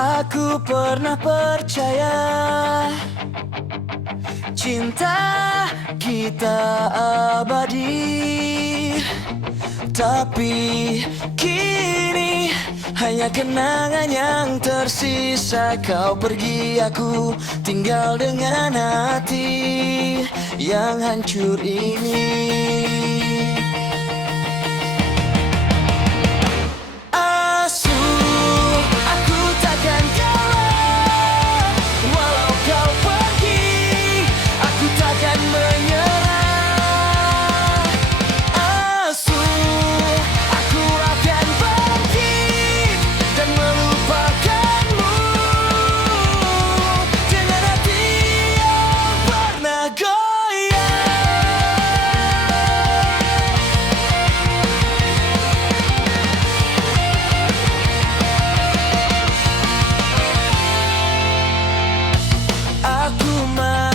Aku pernah percaya cinta kita abadi, tapi kini hanya kenangan yang tersisa. Kau pergi, aku tinggal dengan hati yang hancur ini. Walau kau pergi, aku takkan menyerah. Asuh, aku akan bangkit dan melupakanmu dengan hati yang pernah goyah. Aku pernah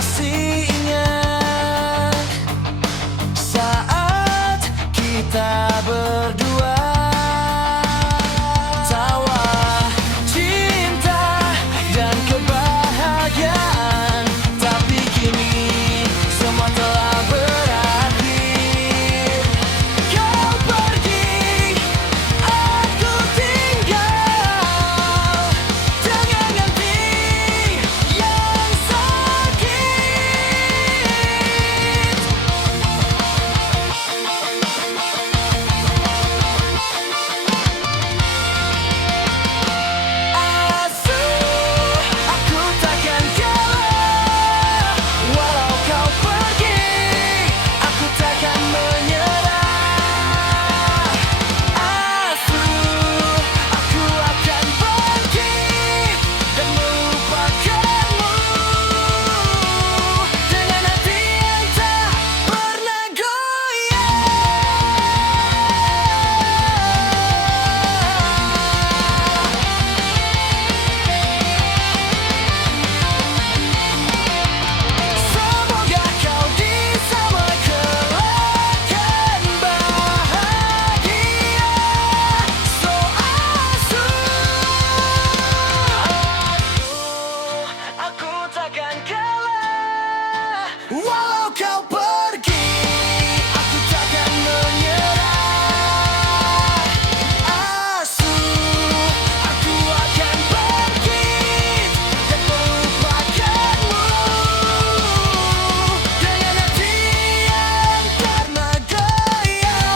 goyah.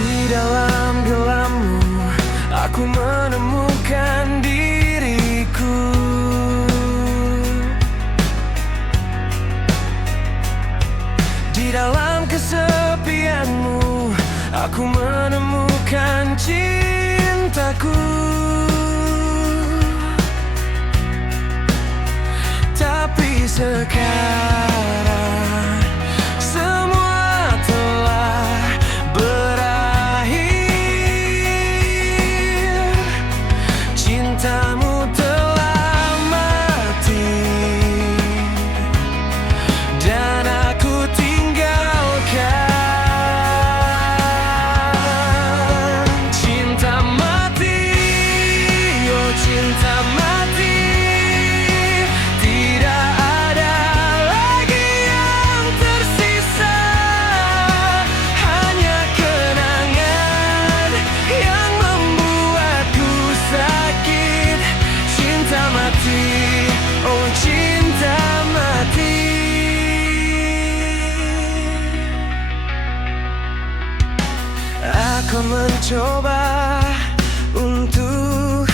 Di dalam gelammu, aku menemukan diriku. Di dalam kesepianmu, aku menemukan cintaku. Tapi sekarang semua telah berakhir. Cintamu telah mati dan aku tinggalkan. Cinta mati, oh cinta mati. Tidak ada lagi yang tersisa, hanya kenangan yang membuatku sakit. Cinta mati, oh cinta mati. Aku mencoba untuk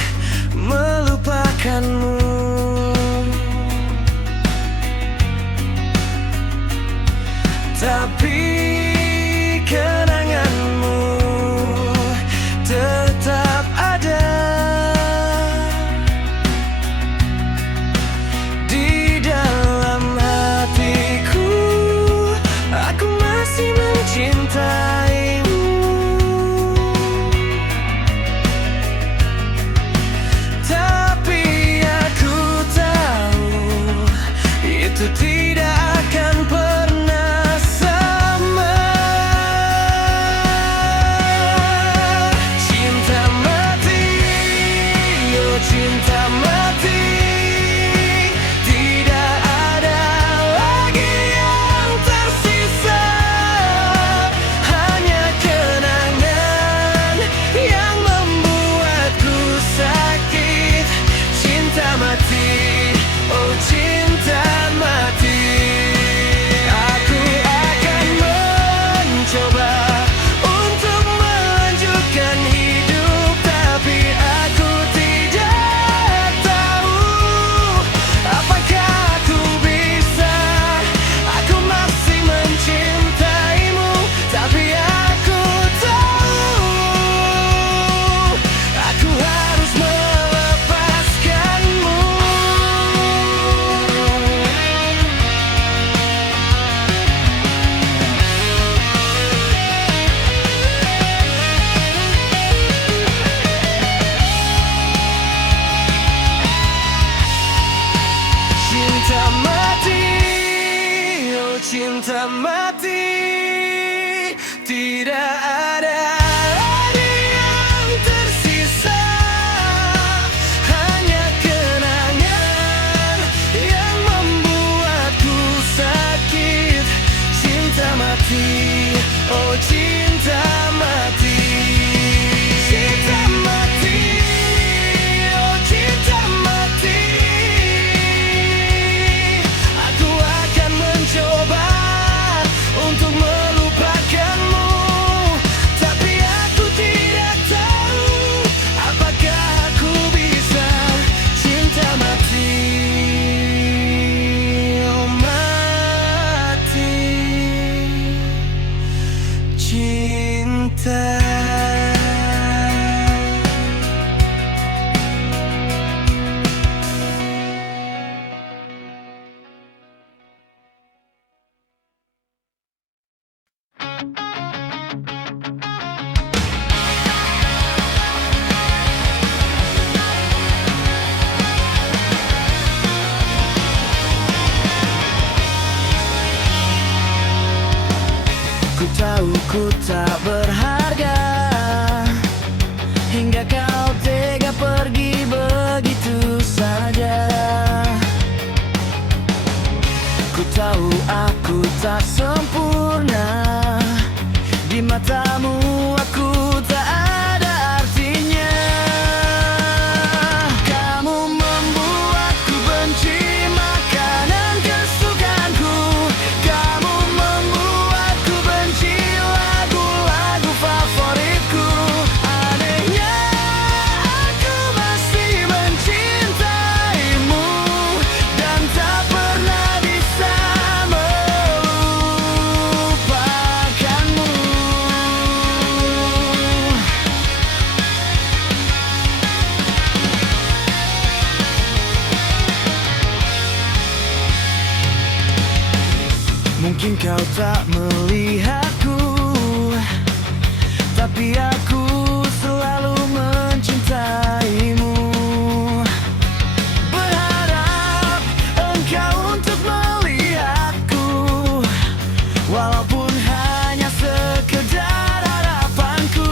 melupakanmu, tapi kenanganmu tetap ada. cinta mati. Aku akan mencoba untuk melanjutkan hidup, tapi aku tidak tahu apakah aku bisa. Aku masih mencintaimu, tapi aku tahu aku harus melepaskanmu. Cinta mati, oh cinta mati, tidak ada lagi yang tersisa, hanya kenangan yang membuatku sakit. Cinta mati, oh cinta mati. Cinta mati, oh cinta mati. Aku akan mencoba untuk melupakanmu, tapi aku tidak tahu apakah aku bisa. Cinta mati, oh mati. Cinta. Ku tahu ku tak berharga, hingga kau tega pergi begitu saja. Ku tahu aku tak sempurna, di matamu aku tak ada artinya. Kamu membuatku benci makanan kesukaanku. Kamu membuatku benci lagu-lagu favoritku. Anehnya aku masih mencintaimu dan tak pernah bisa melupakanmu. Mungkin kau tak melihatku, tapi aku selalu mencintaimu. Berharap engkau untuk melihatku, walaupun hanya sekedar harapanku.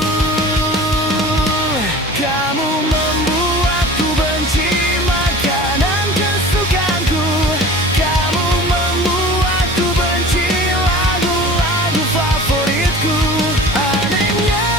Kamu membuatku benci makanan kesukaanku. Kamu membuatku benci lagu-lagu favoritku. Anehnya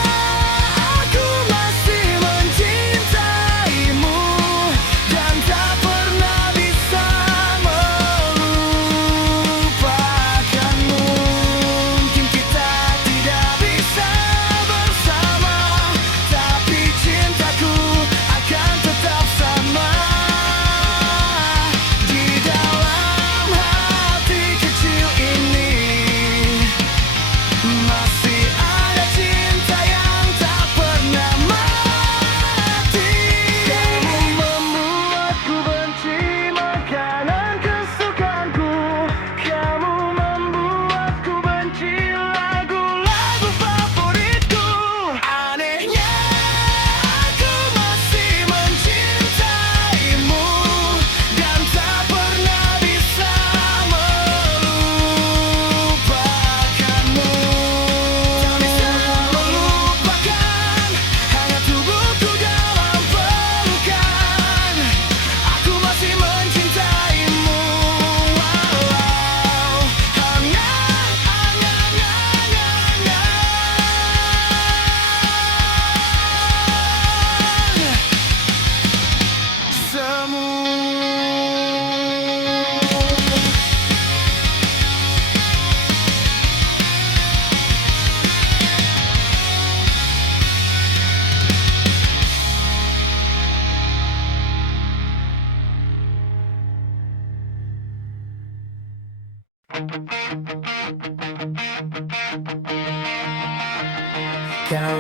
Kau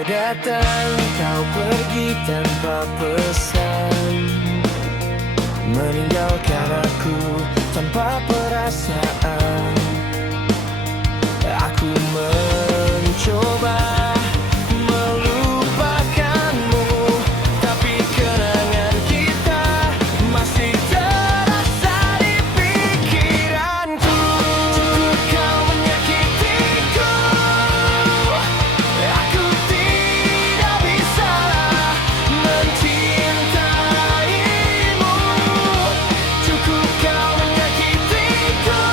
datang, kau pergi tanpa pesan, meninggalkan aku tanpa perasaan. Aku mencoba melupakanmu, tapi kenangan kita masih terasa di pikiranku. Cukup kau menyakitiku, aku tidak bisa mencintaimu. Cukup kau menyakitiku,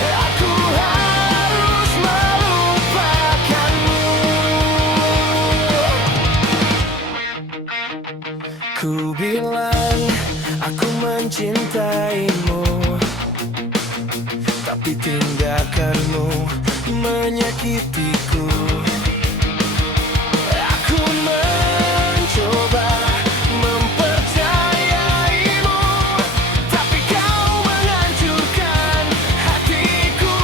aku harus melupakanmu. Ku bilang aku mencintaimu, tapi tindakanmu menyakitiku. Aku mencoba mempercayaimu, tapi kau menghancurkan hatiku.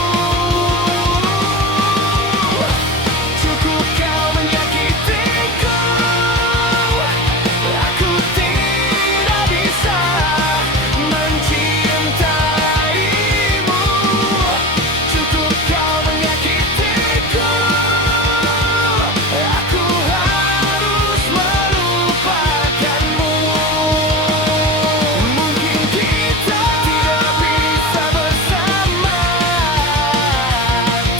Cukup kau menyakitiku, aku tidak bisa mencintaimu. Cukup kau menyakitiku, aku harus melupakanmu. Mungkin kita tidak bisa bersama,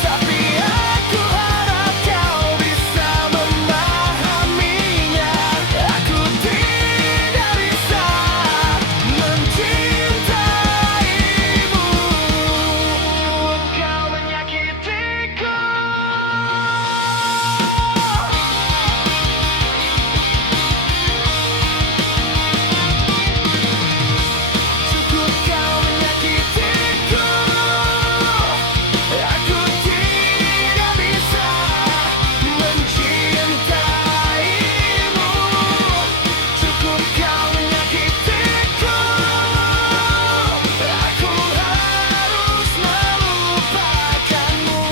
tapi aku harap kau bisa memahaminya. Aku tidak bisa mencintaimu. Kau menyakitiku. Cukup kau menyakitiku, aku tidak bisa mencintaimu. Cukup kau menyakitiku, aku harus melupakanmu.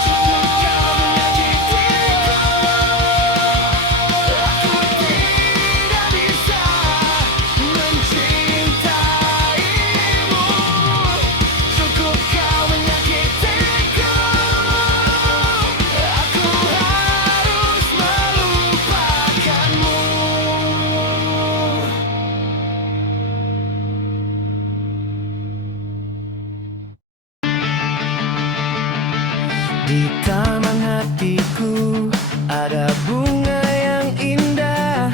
Cukup kau menyakitiku, aku tidak bisa mencintaimu. Cukup kau menyakitiku, aku harus melupakanmu. Di taman hatiku ada bunga yang indah,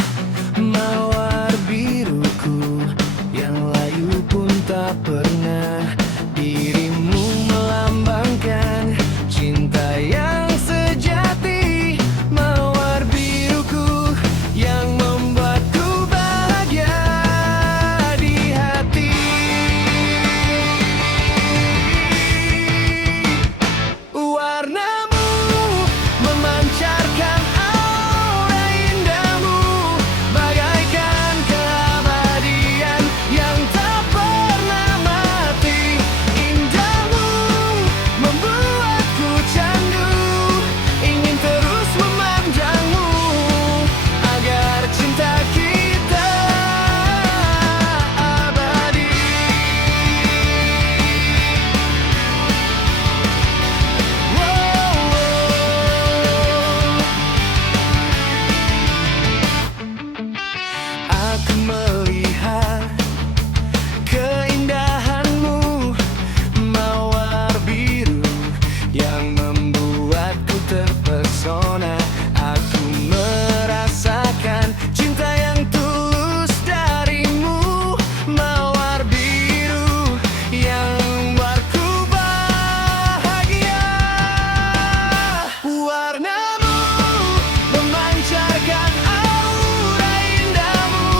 mawar biruku yang layu pun tak pernah. Dirimu melambangkan cinta yang sejati, mawar biruku yang membuatku bahagia di hati. Warnamu memancarkan aura indahmu, bagaikan keabadian yang tak pernah mati. Indahmu membuatku candu, ingin terus memandangmu agar cinta kita abadi. Aku melihat keindahanmu, mawar biru yang membuatku terpesona. Aku merasakan cinta yang tulus darimu, mawar biru yang membuatku bahagia. Warnamu memancarkan aura indahmu,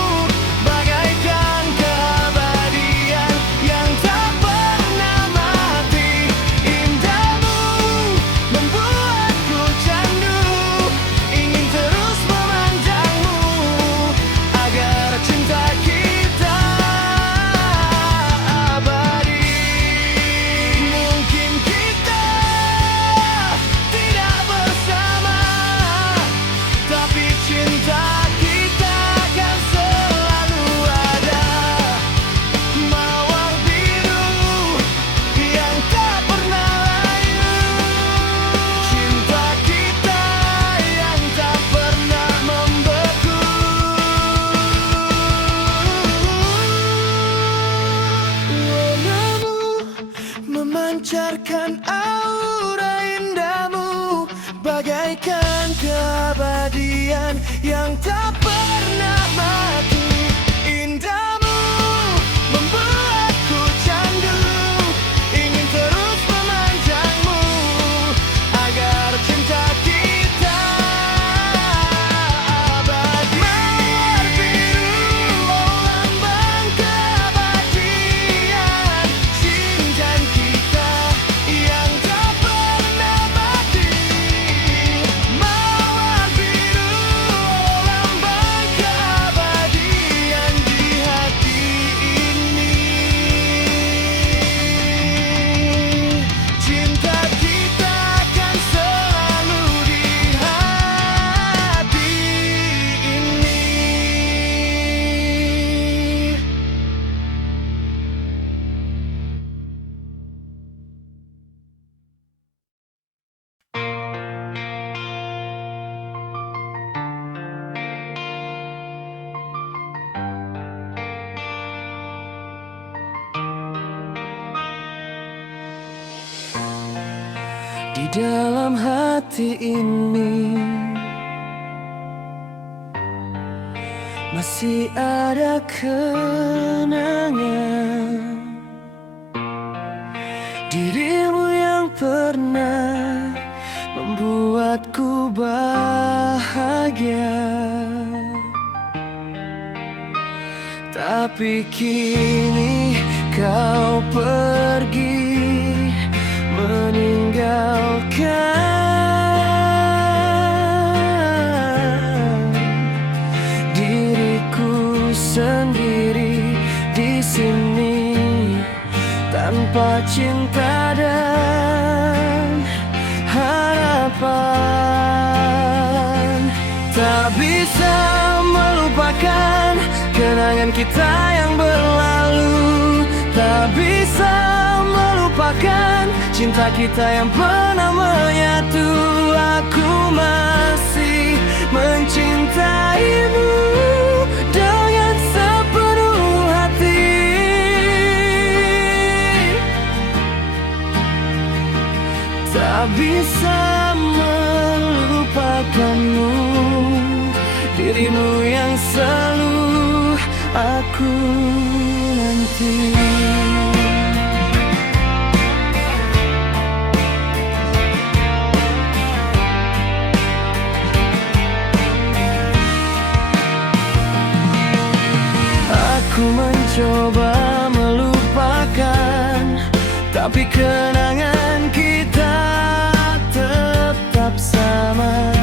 Di dalam hati ini masih ada kenangan dirimu yang pernah membuatku bahagia. Tapi kini kau pergi meninggalkan diriku sendiri di sini tanpa cinta dan harapan. Tak bisa melupakan kenangan kita yang berlalu, tak bisa melupakan cinta kita yang pernah menyatu. Aku masih mencintaimu dengan sepenuh hati. Tak bisa melupakanmu, dirimu yang selalu aku nanti. Aku mencoba melupakan, tapi kenangan kita tetap sama.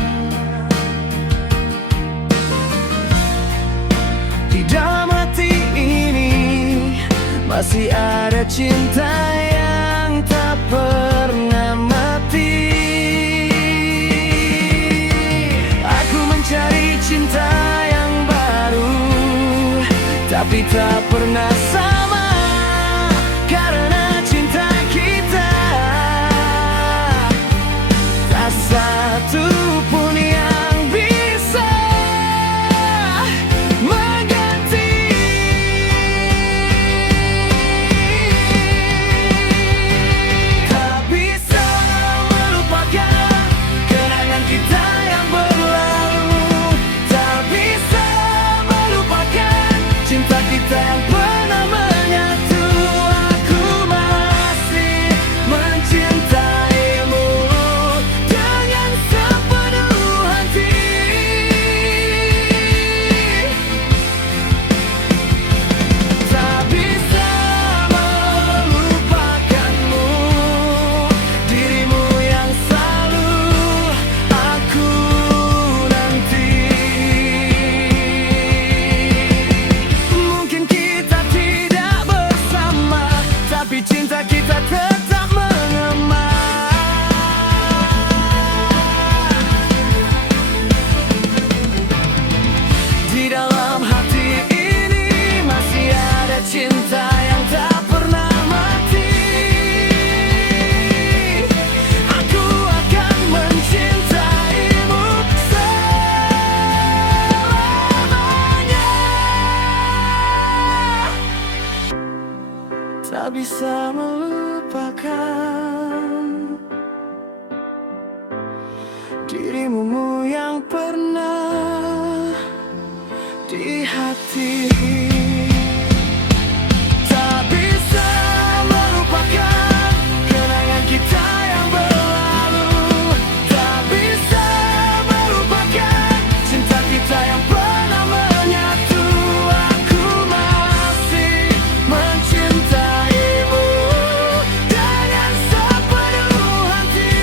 Di dalam hati ini masih ada cinta yang tak pernah mati. Aku mencari cinta yang baru, tapi tak pernah sama karena cinta kita tak satu pun yang bisa mengganti. Tak bisa melupakan kenangan kita yang berlalu, tak bisa melupakan cinta kita yang pernah menyatu. Aku masih mencintaimu dengan sepenuh hati. Tak bisa melupakanmu, dirimu yang selalu aku nanti. Mungkin kita tidak bersama, tapi cinta kita tetap mengema. Di dalam hati ini masih ada cinta yang tak pernah mati. Aku akan mencintaimu selamanya. Tak bisa melupakan dirimu yang pernah di hati. Tak bisa melupakan kenangan kita yang berlalu, tak bisa melupakan cinta kita yang pernah menyatu. Aku masih mencintaimu dengan sepenuh hati.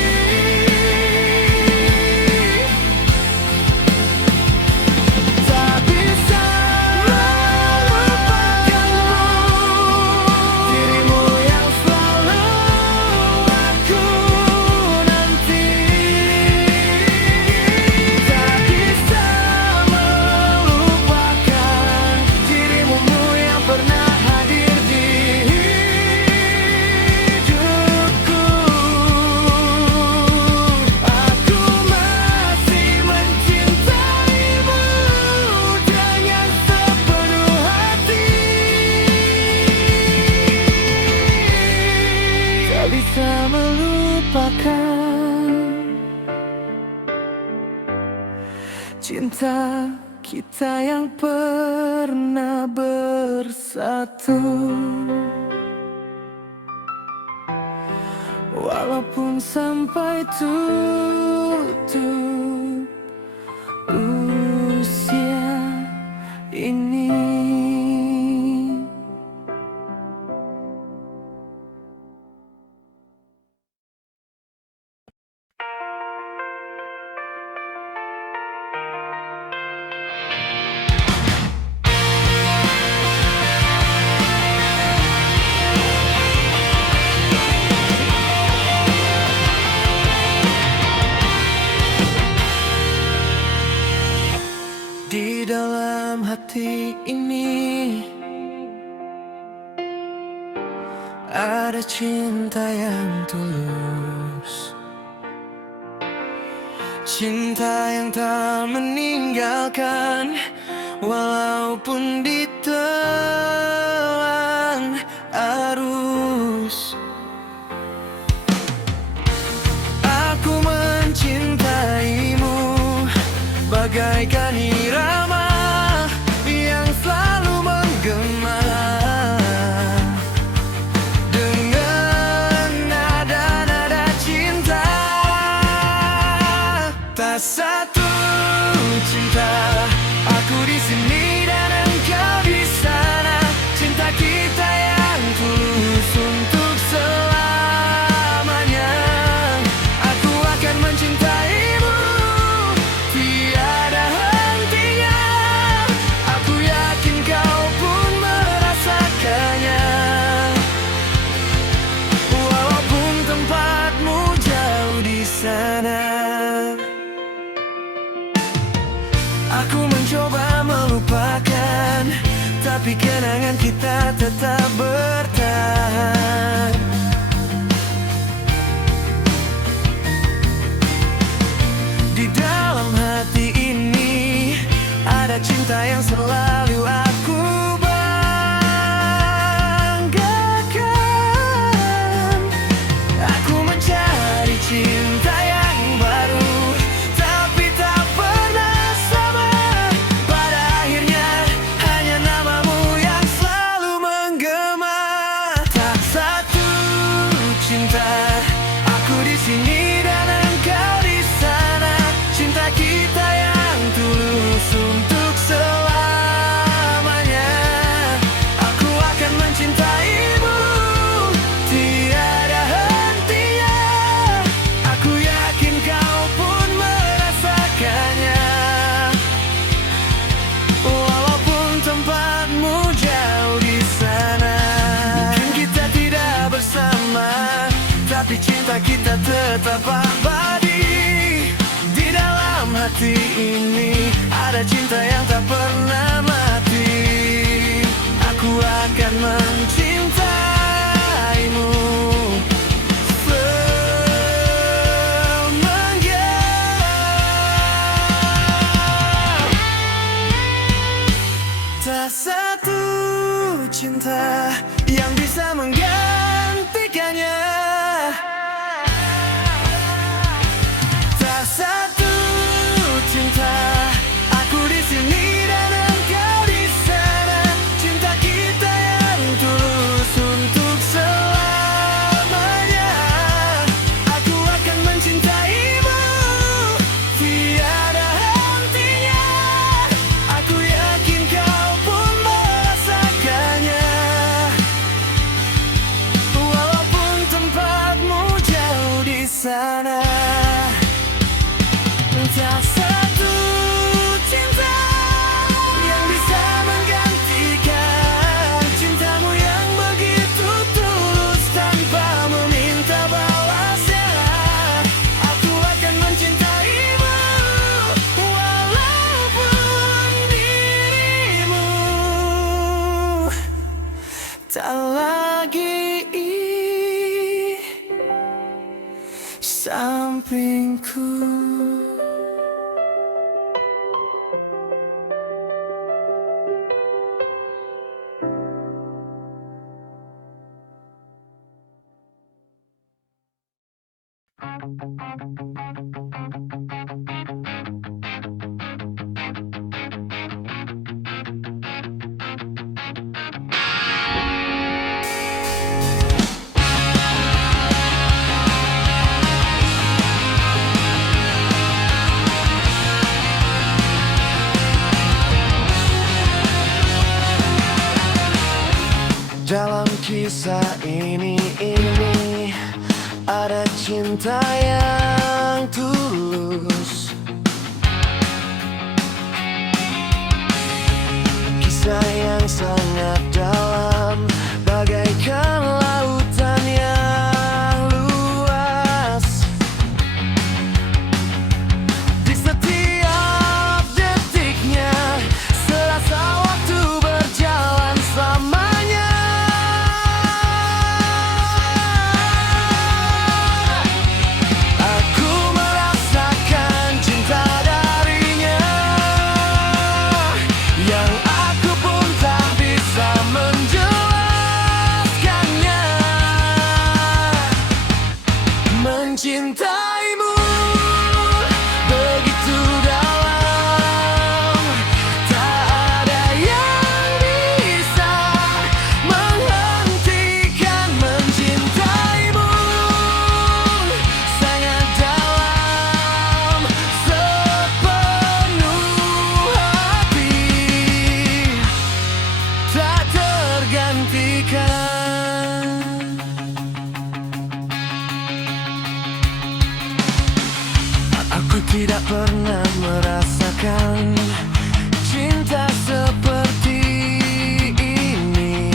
Tak bisa melupakan cinta kita yang pernah bersatu. Walaupun sampai tutup usia ini. Di dalam hati ini ada cinta yang tulus, cinta yang tak meninggalkan walaupun ditelan arus. Aku mencintaimu bagaikan irama yang selalu menggema dengan nada-nada cinta. Tak satu cinta, aku di sini dan engkau di sana. Cinta kita yang tulus untuk selamanya. Aku akan mencintaimu tiada hentinya. Aku yakin kau pun merasakannya, walaupun tempatmu jauh di sana. Aku mencoba melupakan, tapi kenangan kita tetap bertahan. Di dalam hati ini ada cinta yang selalu aku banggakan. Aku mencari cinta yang baru, tapi tak pernah sama. Pada akhirnya hanya namamu yang selalu menggema. Tak satu cinta, aku di sini dan engkau di sana. Cinta kita yang tulus untuk selamanya. Aku akan mencintaimu tiada hentinya. Aku yakin kau pun merasakannya, walaupun tempatmu jauh di sana. Mungkin kita tidak bersama, tapi cinta kita tetap abadi. Di dalam hati ini ada cinta yang tak pernah mati. Aku akan mencintaimu selamanya. Tak satu cinta yang bisa menggantikannya. Tak satu cinta, aku di sini dan engkau di sana. Cinta kita yang tulus untuk selamanya. Aku akan mencintaimu tiada hentinya. Aku yakin kau pun merasakannya, walaupun tempatmu jauh di sana. Tak satu cinta yang bisa menggantikan cintamu yang begitu tulus tanpa meminta balasnya. Aku akan mencintaimu walaupun dirimu tak lagi sampingku. kisah ini ada cinta yang tulus, kisah yang sangat dalam, bagaikan lautan yang luas. Di setiap detiknya serasa waktu berjalan selamanya. Aku merasakan cinta darinya, yang aku pun tak bisa menjelaskannya. Mencintaimu begitu dalam, tak ada yang bisa menghentikan. Mencintaimu sangat dalam, sepenuh hati, tak tergantikan. Aku tidak pernah merasakan cinta seperti ini.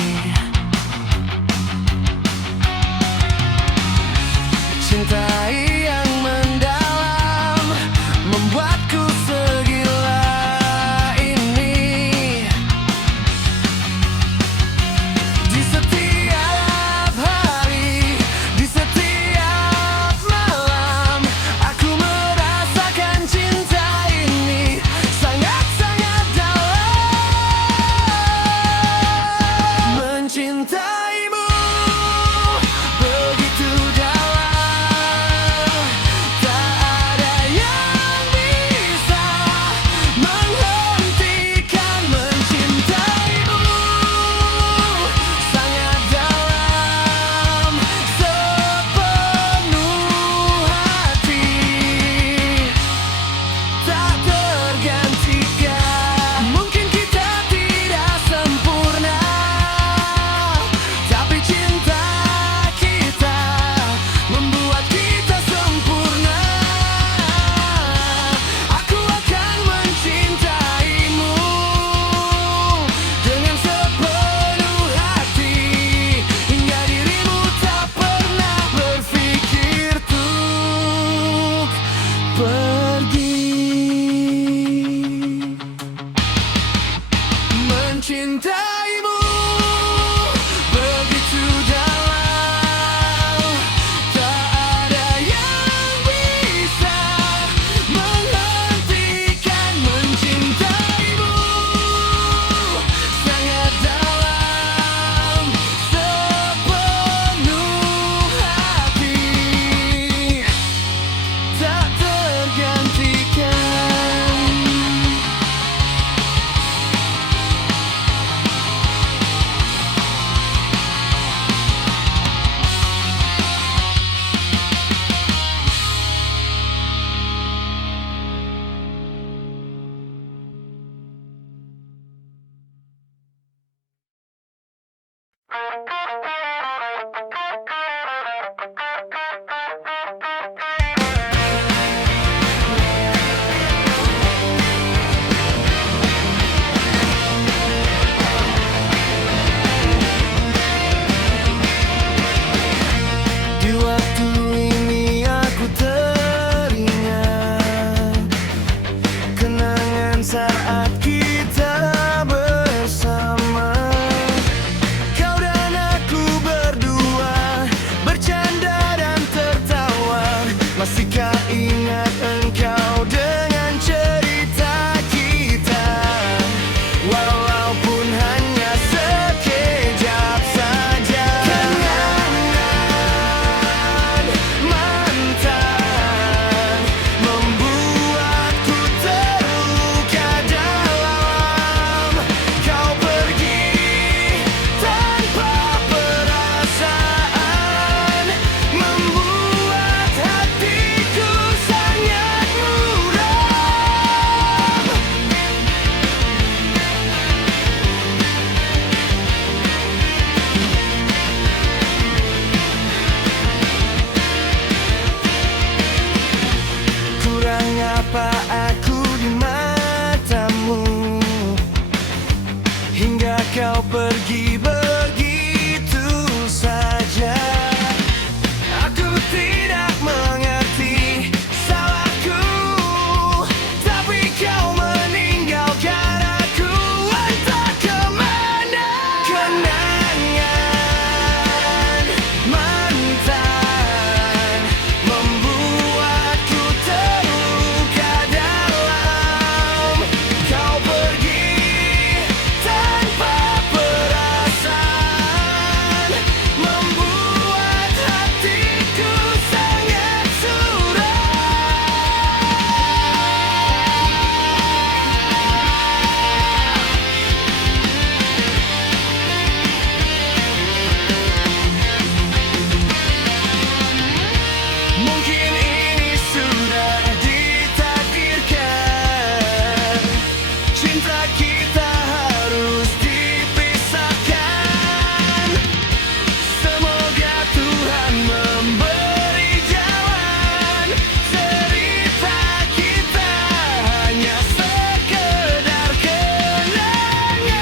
Cinta yang mendalam membuatku segila ini. Di setiap hari, di setiap malam, aku merasakan cinta ini sangat-sangat dalam. Mencintaimu begitu dalam, tak ada yang bisa menghentikan. Mencintaimu sangat dalam, sepenuh hati, tak tergantikan. Mungkin kita tidak sempurna, tapi cinta kita membuat kita sempurna. Aku akan mencintaimu dengan sepenuh hati, hingga dirimu tak pernah berpikir untuk pergi. Mencintaimu begitu dalam, tak ada yang bisa menghentikan. Mencintaimu sangat dalam, sepenuh hati, tak tergantikan. Di waktu ini aku teringat kenangan saat kita bersama. Kau dan kau pergi begitu saja. Aku tidak mengerti salahku, tapi kau meninggalkan aku. Entah kemana. Kenangan mantan membuatku terluka dalam. Kau pergi tanpa perasaan, membuat hatiku sangat suram. Mungkin ini sudah ditakdirkan, cinta kita harus dipisahkan. Semoga Tuhan memberi jalan, cerita kita hanya sekedar kenangan.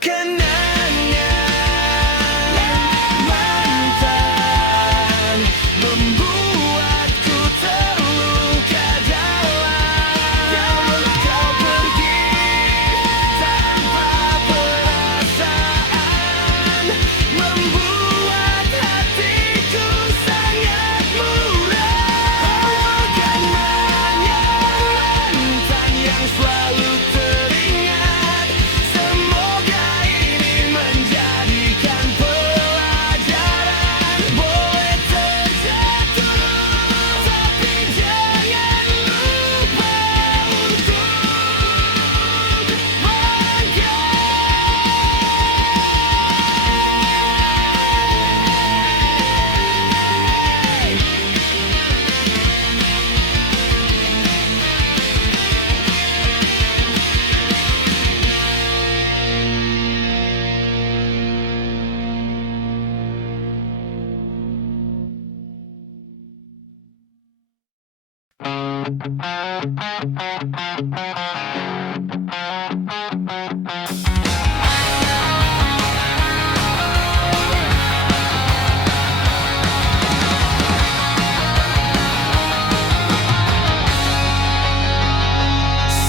Kenangan mantan membuatku terluka dalam. Kau pergi tanpa perasaan, membuat hatiku sangat muram. Kenangan mantan yang selalu teringat, semoga ini menjadikan pelajaran. Boleh terjatuh, tapi jangan lupa untuk bangkit.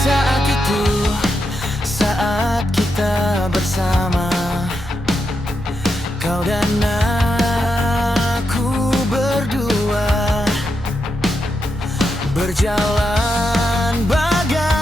Saat itu, saat kita bersama, kau dan aku berdua berjalan bagai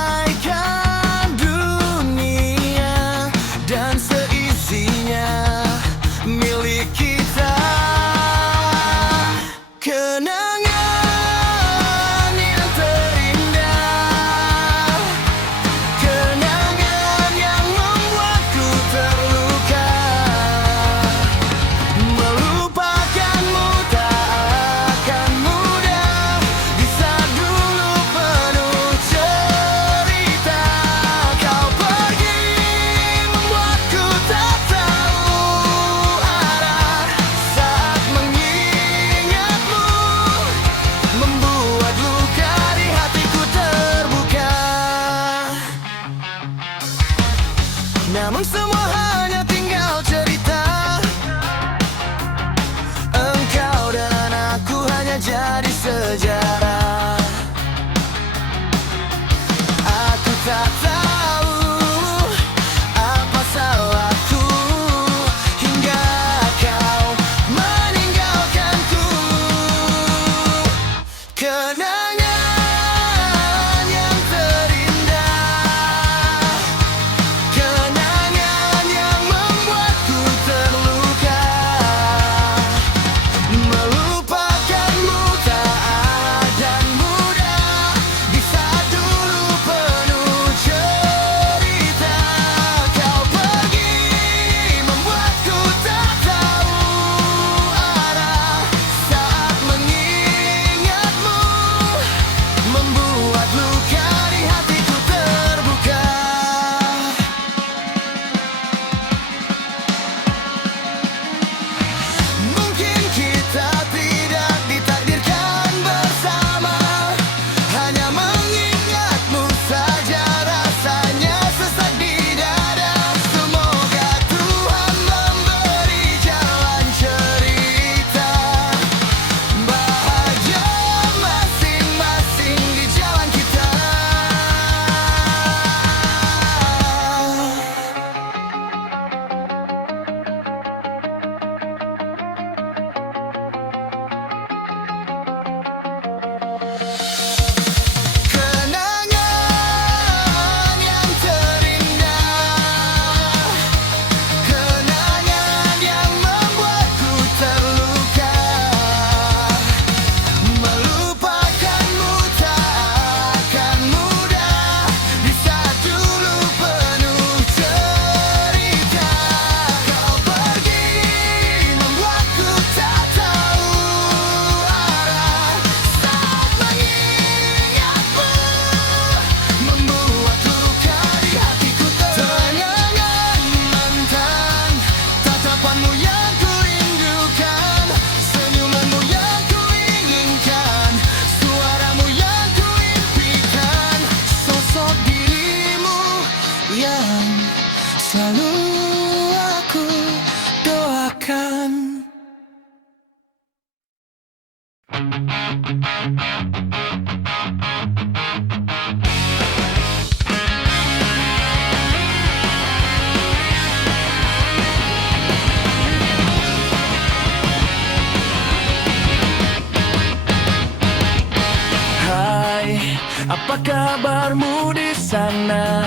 Apa kabarmu di sana?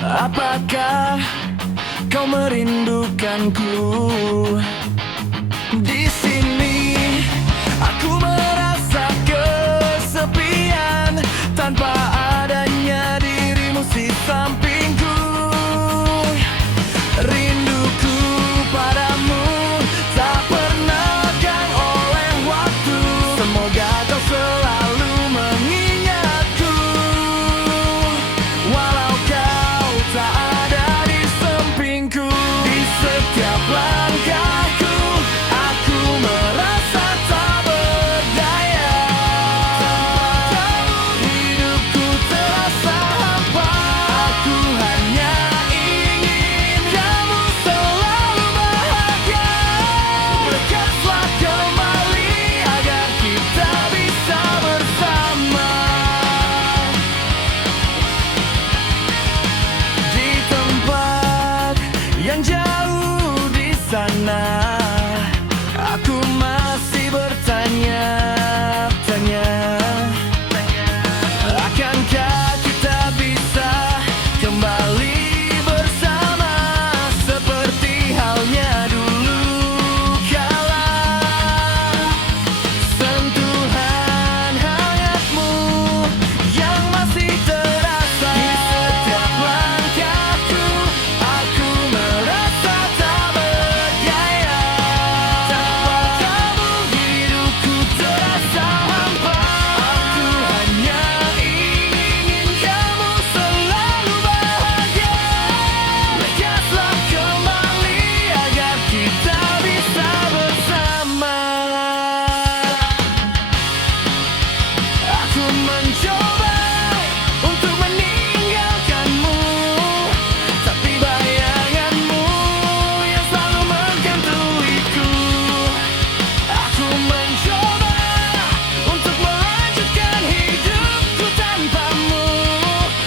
Apakah kau merindukanku? Di sini aku merasa kesepian tanpa adanya dirimu di sampingku. Rinduku padamu tak pernah lekang oleh waktu. Semoga kau selalu mengingatku, walau kau tak ada di sampingku. Di setiap langkahku aku merasa tak berdaya. Hidupku terasa hampa. Aku hanya ingin kamu selalu bahagia. Lekaslah kembali agar kita bisa bersama di tempat yang jauh di sana. Aku masih bertanya-tanya, akankah kita bisa kembali bersama seperti halnya dulu kala. Sentuhan hangatmu yang masih terasa di setiap langkahku. Aku merasa tak berdaya. Tanpa kamu hidupku terasa hampa. Aku hanya ingin kamu selalu bahagia. Lekaslah kembali agar kita bisa bersama. Aku mencoba untuk meninggalkanmu, tapi bayanganmu yang selalu menghantuiku. Aku mencoba untuk melanjutkan hidupku tanpamu,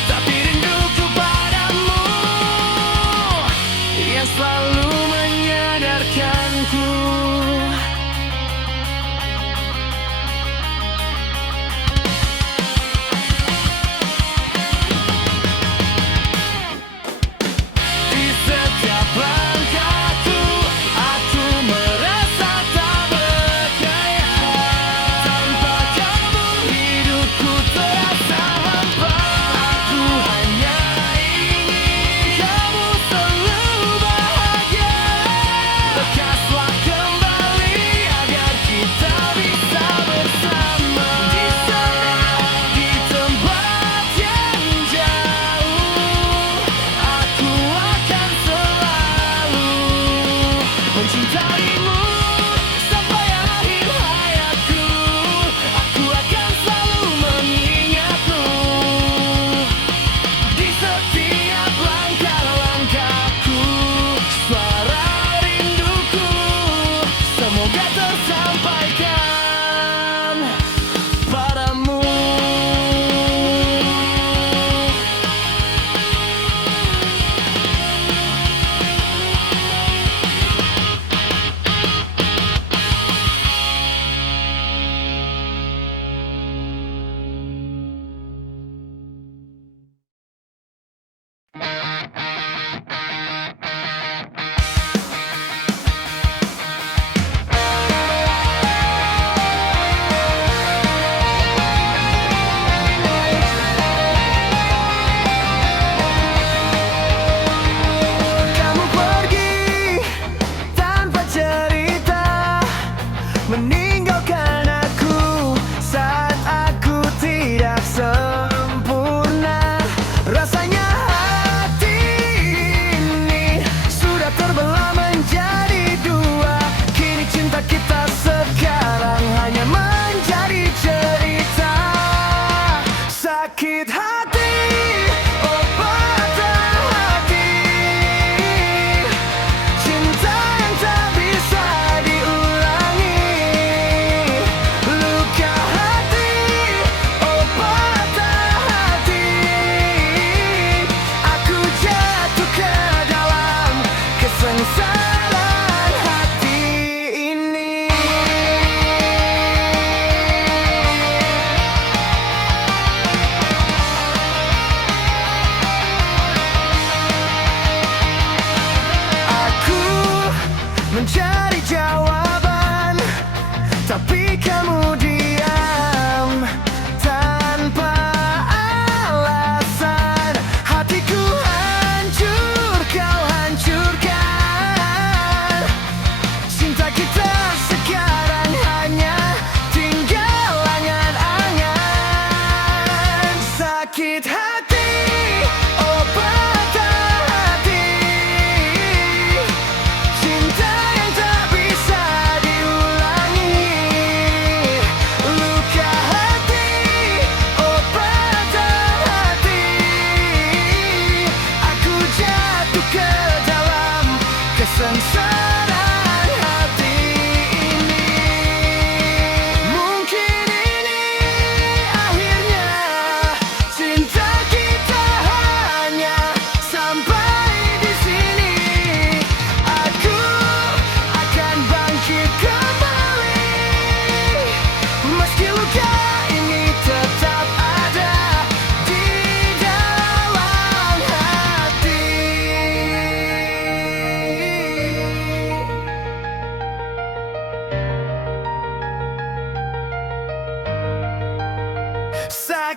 tapi rinduku padamu yang selalu menyadarkanku. Di setiap langkahku aku merasa tak berdaya. Tanpa kamu hidupku terasa hampa. Aku hanya ingin kamu selalu bahagia. Lekaslah kembali agar kita bisa bersama di sana, di tempat yang jauh. Aku akan selalu mencintaimu sampai akhir hayatku. Aku akan selalu mengingatmu di setiap langkah-langkahku. Suara rinduku semoga tersampaikan padamu. Kamu pergi tanpa cerita, meninggalkan aku saat aku tidak sempurna. Rasanya hati ini sudah terbelah menjadi dua. Kini cinta kita sekarang hanya menjadi cerita. Sakit hati, oh patah hati. Cinta yang tak bisa diulangi.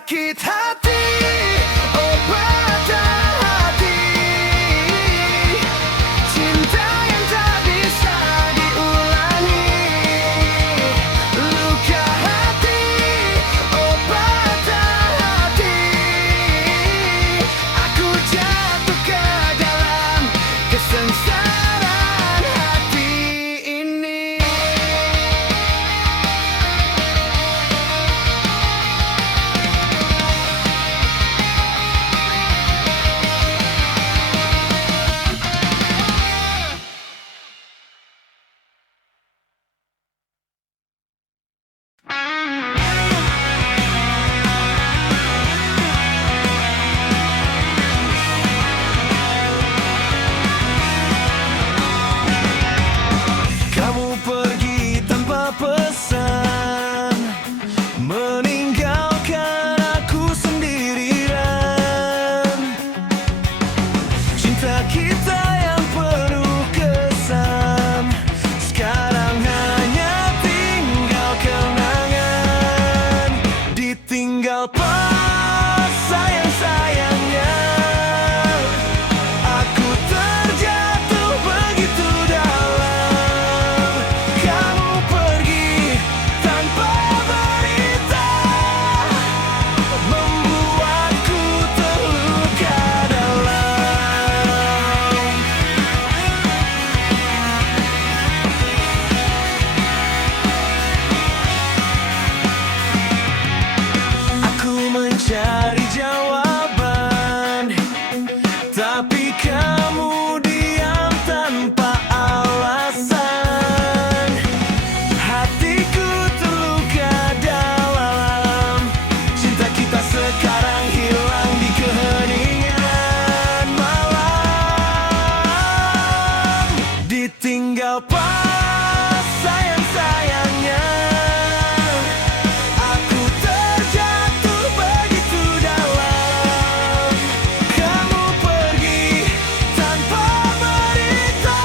sakit hati, oh patah hati. Cinta yang tak bisa diulangi. Luka hati, oh patah hati. Aku jatuh ke dalam kesengsaraan hati ini. Kamu pergi tanpa pesan, meninggalkan aku sendirian. Cinta kita yang penuh kesan, sekarang hanya tinggal kenangan. Ditinggal pas sayang-sayangnya. Aku terjatuh begitu dalam. Kamu pergi tanpa berita, membuatku terluka dalam. Aku mencari jawaban, tapi kamu diam tanpa alasan. Hatiku terluka dalam. Cinta kita sekarang hilang di keheningan malam. Ditinggal pas sayang-sayangnya. Aku terjatuh begitu dalam. Kamu pergi tanpa berita,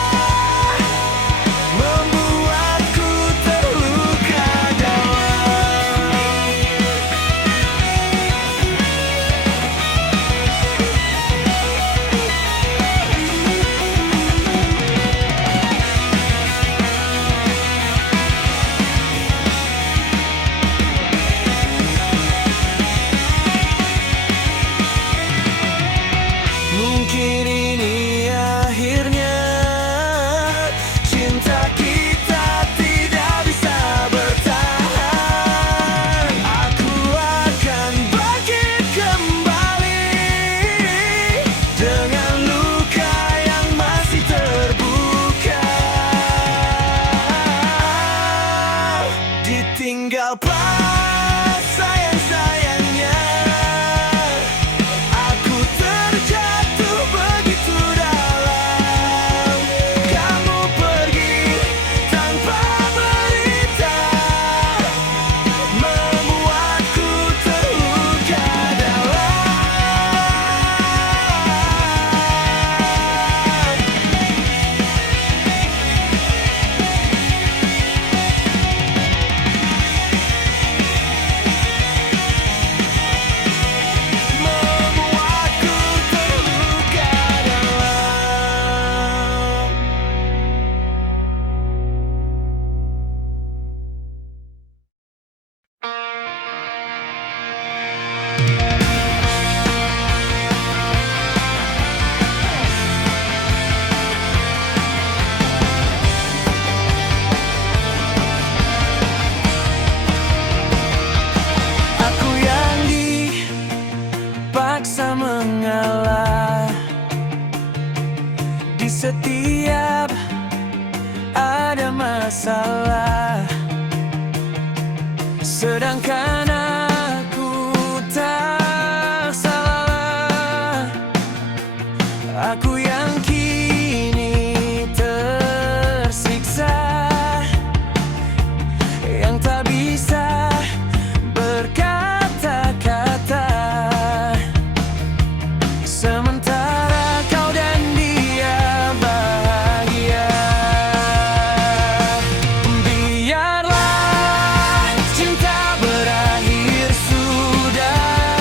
membuatku terluka dalam. Mungkin ini akhirnya. Cinta kita tidak bisa bertahan. Aku akan bangkit kembali dengan luka yang masih terbuka. Ditinggal pas sayang-sayangnya. Aku terjatuh begitu dalam. Kamu pergi tanpa berita, membuatku terluka membuatku terluka dalam. Aku yang dipaksa mengalah di setiap ada masalah, sedangkan aku tak salah. Aku yang kini tersiksa, yang tak bisa berkata-kata. Sementara kau dan dia bahagia. Biarlah cinta berakhir sudah.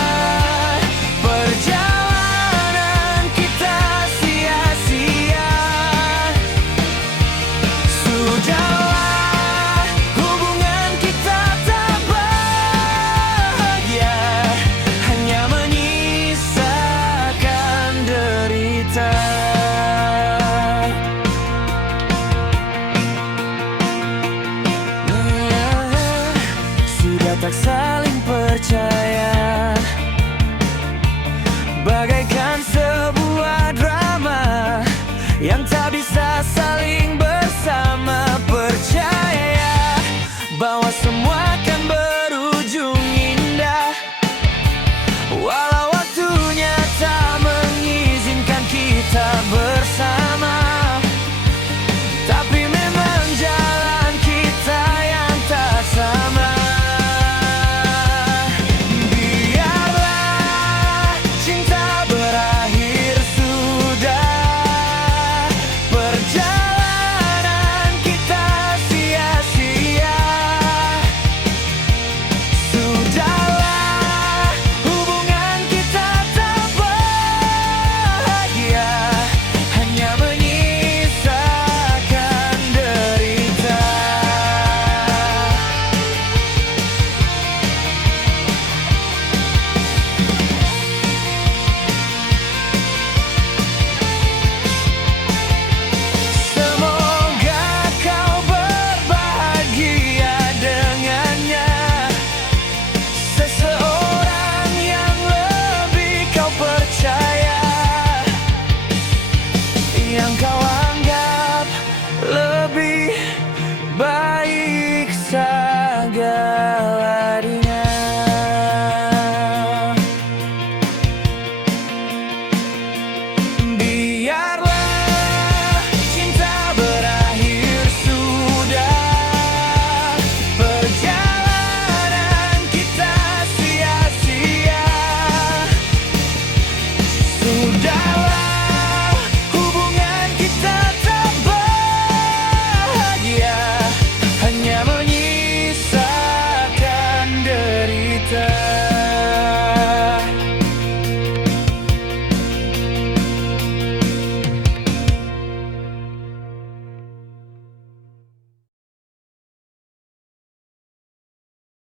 bisa